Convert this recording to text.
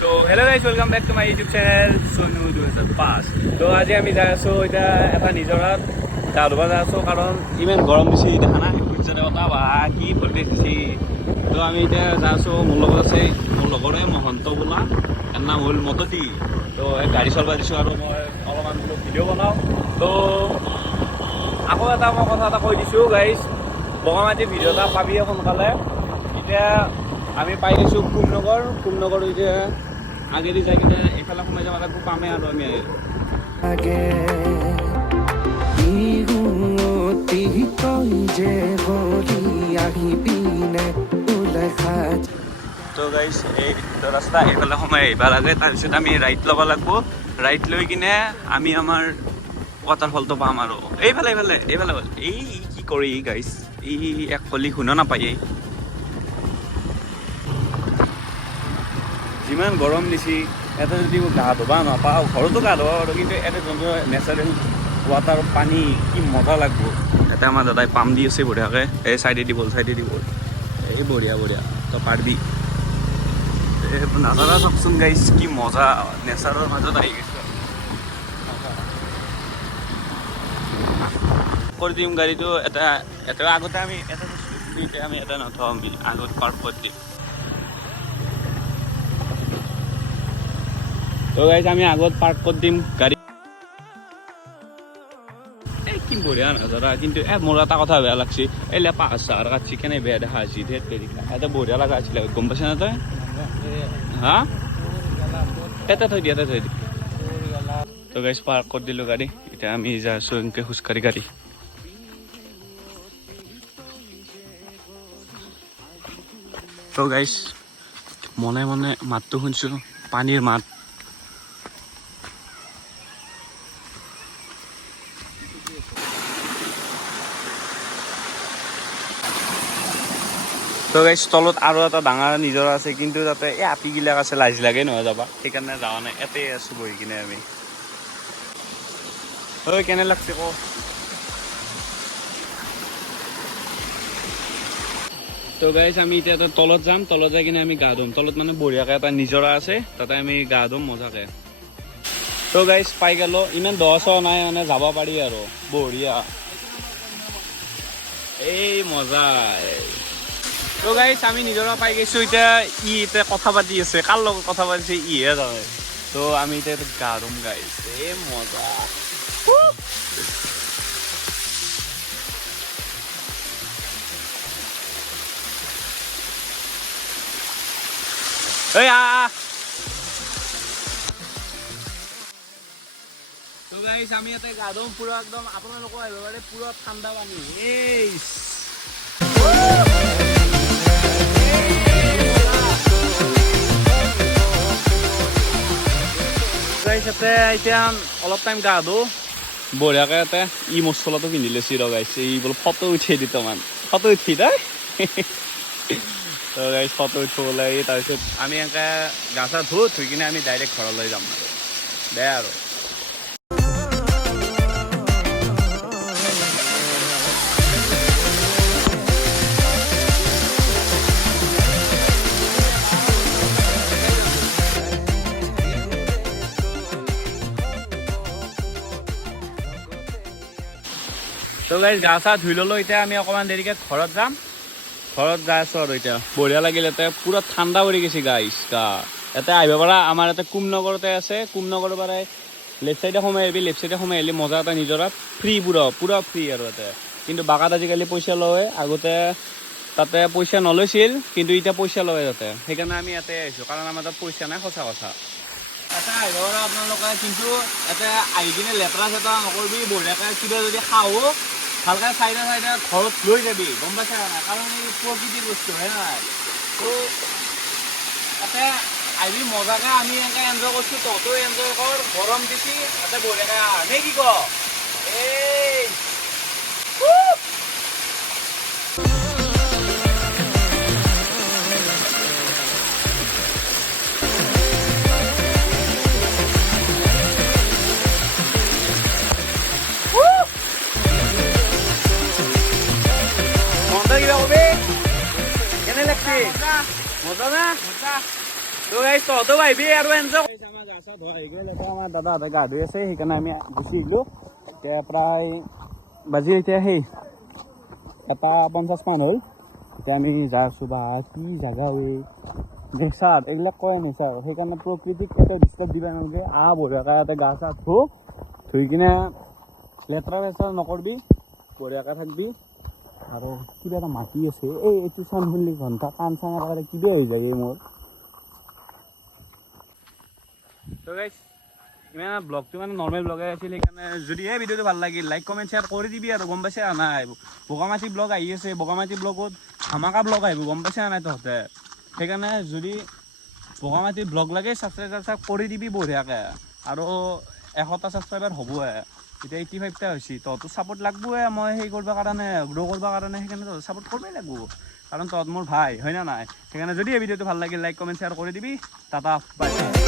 তো hello' guys, welcome back to my YouTube channel Sonu 2005। তো আজি আমি যাই আছোঁ এতিয়া এটা নিজৰাত গা ধুব যাই আছোঁ, কাৰণ ইমান গৰম দিছে। দেখা নাই সূৰ্যৰে কথা বা কি ভল্টেজ দিছে। তো আমি এতিয়া যাই আছোঁ, মোৰ লগত আছে মোৰ লগৰে মহন্ত বোলা, তাৰ নাম হ'ল মততি। তো গাড়ী চলাব দিছোঁ আৰু মই অলপমান বোলো ভিডিঅ' বনাওঁ। তো আকৌ এটা মই কথা এটা কৈ দিছোঁ গাইজ, বঙামাটিৰ ভিডিঅ' এটা পাবিয়ে সোনকালে। এতিয়া আমি পাই গৈছোঁ কুমনগৰ এতিয়া আগেদি যাই কিনে এইফালে সোমাই যাব লাগিব, পামেই আৰু আমি তো গাইজ এই ৰাস্তা এইফালে সোমাই আহিব লাগে, তাৰপিছত আমি ৰাইট ল'ব লাগিব। ৰাইট লৈ কিনে আমি আমাৰ ৱাটাৰফলটো পাম আৰু এইফালে হ'ল। এই কি কৰি গাইজ, এই এক কলি শুনা নাপায়। যিমান গৰম দিছে, ইয়াতে যদি গা ধুবা নাপাওঁ, ঘৰতো গা ধুব পাৰোঁ, কিন্তু ইয়াতে যোনটো নেচাৰেল ৱাটাৰ পানী কি মজা লাগিব। ইয়াতে আমাৰ দাদাই পাম দি আছে বঢ়িয়াকৈ, এই চাইডেদি বল এই বঢ়িয়া তই পাৰিবি। নাজানা চাওকচোন গাইজ, কি মজা নেচাৰৰ মাজত আহি গৈছে। কৰি দিম গাড়ীটো এটা আগতে আমি এটা নথওঁ, আমি আগত পাৰ্ক কৰি দিম। তো গাইজ আমি আগত পাৰ্ক কৰি দিম গাড়ী। এই কি বঢ়িয়া নাজাৰা, কিন্তু মোৰ এটা কথা বেয়া লাগছে, এই পাহাৰ চাহাৰ কাটছি কেনে বেয়া দেখা হৈছে। এটা বঢ়িয়া লগা আছিলে, গম পাইছ না তই? হা এতে থৈ দি তো গাইজ পাৰ্ক কৰি দিলোঁ গাড়ী। এতিয়া আমি যাই আছোঁ এনেকৈ খোজকাঢ়ি গাড়ী। তো গাইজ মনে মাতটো শুনিছোঁ, পানীৰ মাত। তো গাইজ তলত আৰু এটা ডাঙৰ নিজৰা আছে, কিন্তু তাতে এই আপীগিলাক আছে, লাজ লাগে নহয় যাবা, সেইকাৰণে যাৱা নাই। ইয়াতে আছোঁ বহি কিনে আমি। ঐ কেনে লাগছে ক? তো গাইজ আমি এতিয়া তলত যাম, তলত যাই কিনে আমি গা ধুম। তলত মানে বঢ়িয়াকৈ এটা নিজৰা আছে, তাতে আমি গা ধুম মজাকে। তো গাইজ পাই গেল, ইমান দ নাই, মানে যাব পাৰি আৰু বঢ়িয়া। এই মজা। তো গাইজ আমি নিজৰা পাই গৈছোঁ। এতিয়া কথা পাতি আছে, কাৰ লগত কথা পাতিছে ইহে জানে। তো আমি এতিয়া গা ধুম গাইজ, এই মজা। এই তো গাইজ আমি ইয়াতে গা ধুম পুৰা একদম, আপোনালোকো আহিব পাৰে, পুৰা ঠাণ্ডা পানী। ইয়াতে এতিয়া অলপ টাইম গা ধো বঢ়িয়াকৈ। ইয়াতে মছলাটো পিন্ধি লৈছি ৰ গাইজ, এই বোলে ফটো উঠিয়াই দি তোমান ফটো উঠি দেই। তো গাইজ ফটো উঠিবলৈ তাৰপিছত আমি এনেকৈ গা চা ধুই কিনে আমি ডাইৰেক্ট ঘৰলৈ যাম আৰু দে আৰু। তো গাইজ গা চা ধুই ল'লোঁ, এতিয়া আমি অকণমান দেৰিকৈ ঘৰত যাম। ঘৰত যাই আছোঁ আৰু এতিয়া বঢ়িয়া লাগিল। ইয়াতে পুৰা ঠাণ্ডা পৰি গৈছে গাইজ গা। ইয়াতে আহিব পাৰা, আমাৰ ইয়াতে কুমনগৰতে আছে। কুমনগৰৰ পৰাই লেফ্ট চাইডে সোমাই আহিবি, লেফ্ট চাইডে সোমাই আহিলে মজা এটা নিজৰাত ফ্ৰী, পুৰা ফ্ৰী আৰু ইয়াতে। কিন্তু বাগাত আজিকালি পইচা লয়, আগতে তাতে পইচা নলৈছিল, কিন্তু এতিয়া পইচা লয় তাতে। সেইকাৰণে আমি ইয়াতে আহিছোঁ, কাৰণ আমাৰ তাত পইচা নাই, সঁচা কথা। ইয়াতে আহিব পাৰা আপোনালোকে, কিন্তু ইয়াতে আহি কিনে লেতেৰা চেতেৰা নকৰিবি। বঢ়িয়াকৈ কিবা যদি খাওঁ ভালকৈ চাইডে ঘৰত লৈ যাবি, গম পাইছা নাই? কাৰণ এই প্ৰকৃতিৰ বস্তু হয় নাই। তো তাতে আহিবি মজাকৈ, আমি এনেকৈ এনজয় কৰিছোঁ, তহঁতেও এনজয় কৰ। গৰম দিছি তাতে বঢ়িয়াকৈ আহ, নে কি ক? এই কিবা কবি কেনে লাগছে? মজা না? তো গাইছ তহঁতেও আহিবি আৰু এনজয় আমাৰ গা চা ধোৱা হৈ গ'ল এতিয়া আমাৰ দাদাহঁতে গা ধুই আছে সেইকাৰণে আমি গুচি আহিলোঁ এতিয়া প্ৰায় বাজি এতিয়া সেই 1:50 মান হ'ল এতিয়া আমি যাই আছোঁ বা কি জাগা এই নেচাৰ এইবিলাক কয় নেচাৰ সেইকাৰণে প্ৰকৃতিক কেতিয়াও ডিষ্টাৰ্ব দিব নালাগে বঢ়িয়াকৈ ইয়াতে গা চা ধুই কিনে লেতেৰা চেতেৰা নকৰিবি বঢ়িয়াকৈ থাকবি আৰু কিবা এটা মাটি আছে এইটো চাউণ্ড শুনিলে ঘণ্টা কাণ চান একেবাৰে কিবা হৈ যায় মোৰ তো গাইছ ইমান ব্লগটো মানে নৰ্মেল ব্লগে আছিল সেইকাৰণে যদি এই ভিডিঅ'টো ভাল লাগিল লাইক কমেণ্ট শ্বেয়াৰ কৰি দিবি আৰু গম পাইছে নাই বগামাটি ব্লগ আহি আছে বগামাটি ব্লগত ধামাকা ব্লগ আহিব গম পাইছে নাই তহঁতে সেইকাৰণে যদি বগামাটি ব্লগ লাগে ছাবস্ক্ৰাইব কৰি দিবি বঢ়িয়াকৈ আৰু 100টা ছাবস্ক্ৰাইবাৰ হ'বহে এতিয়া 85টা হৈছে তহঁতৰ ছাপোৰ্ট লাগবই মই সেই কৰিব কাৰণে গ্ৰ' কৰিব কাৰণে সেইকাৰণে তহঁতৰ ছাপোৰ্ট কৰিবই লাগিব কাৰণ তহঁত মোৰ ভাই হয় না নাই সেইকাৰণে যদি এই ভিডিঅ'টো ভাল লাগিল লাইক কমেণ্ট শ্বেয়াৰ কৰি দিবি টাটা বাই বাই